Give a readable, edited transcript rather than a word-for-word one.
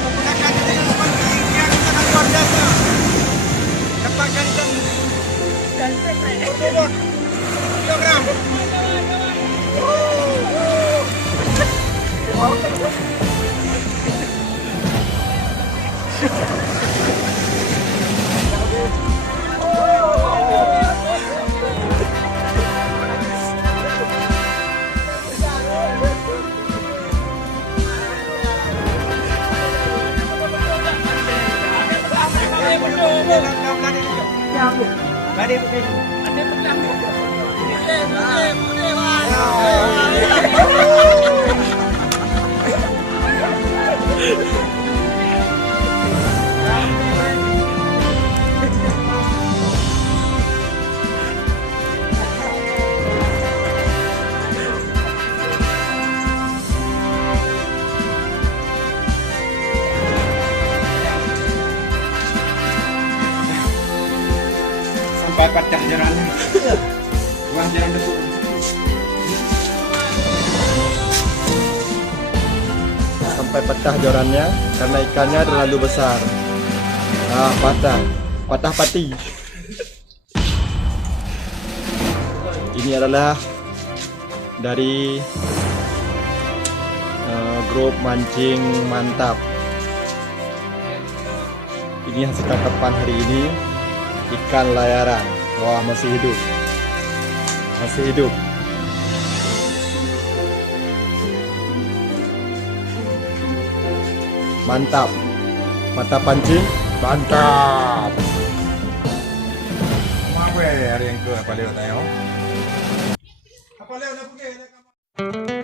Menggunakan teknik pancing yang sangat luar biasa. Dapatkan ikan berbobot kilogram. Sampai patah jalannya. Buang jalan debu. Sampai patah jorannya karena ikannya terlalu besar. Patah pati. Ini adalah dari grup mancing mantap. Ini hasil tangkapan hari ini, ikan layaran. Wah, masih hidup. Masih hidup. Mantap. Mantap pancing. Mantap. Mawe hari yang ke apa lewat ayo. Apa lewat nak pergi?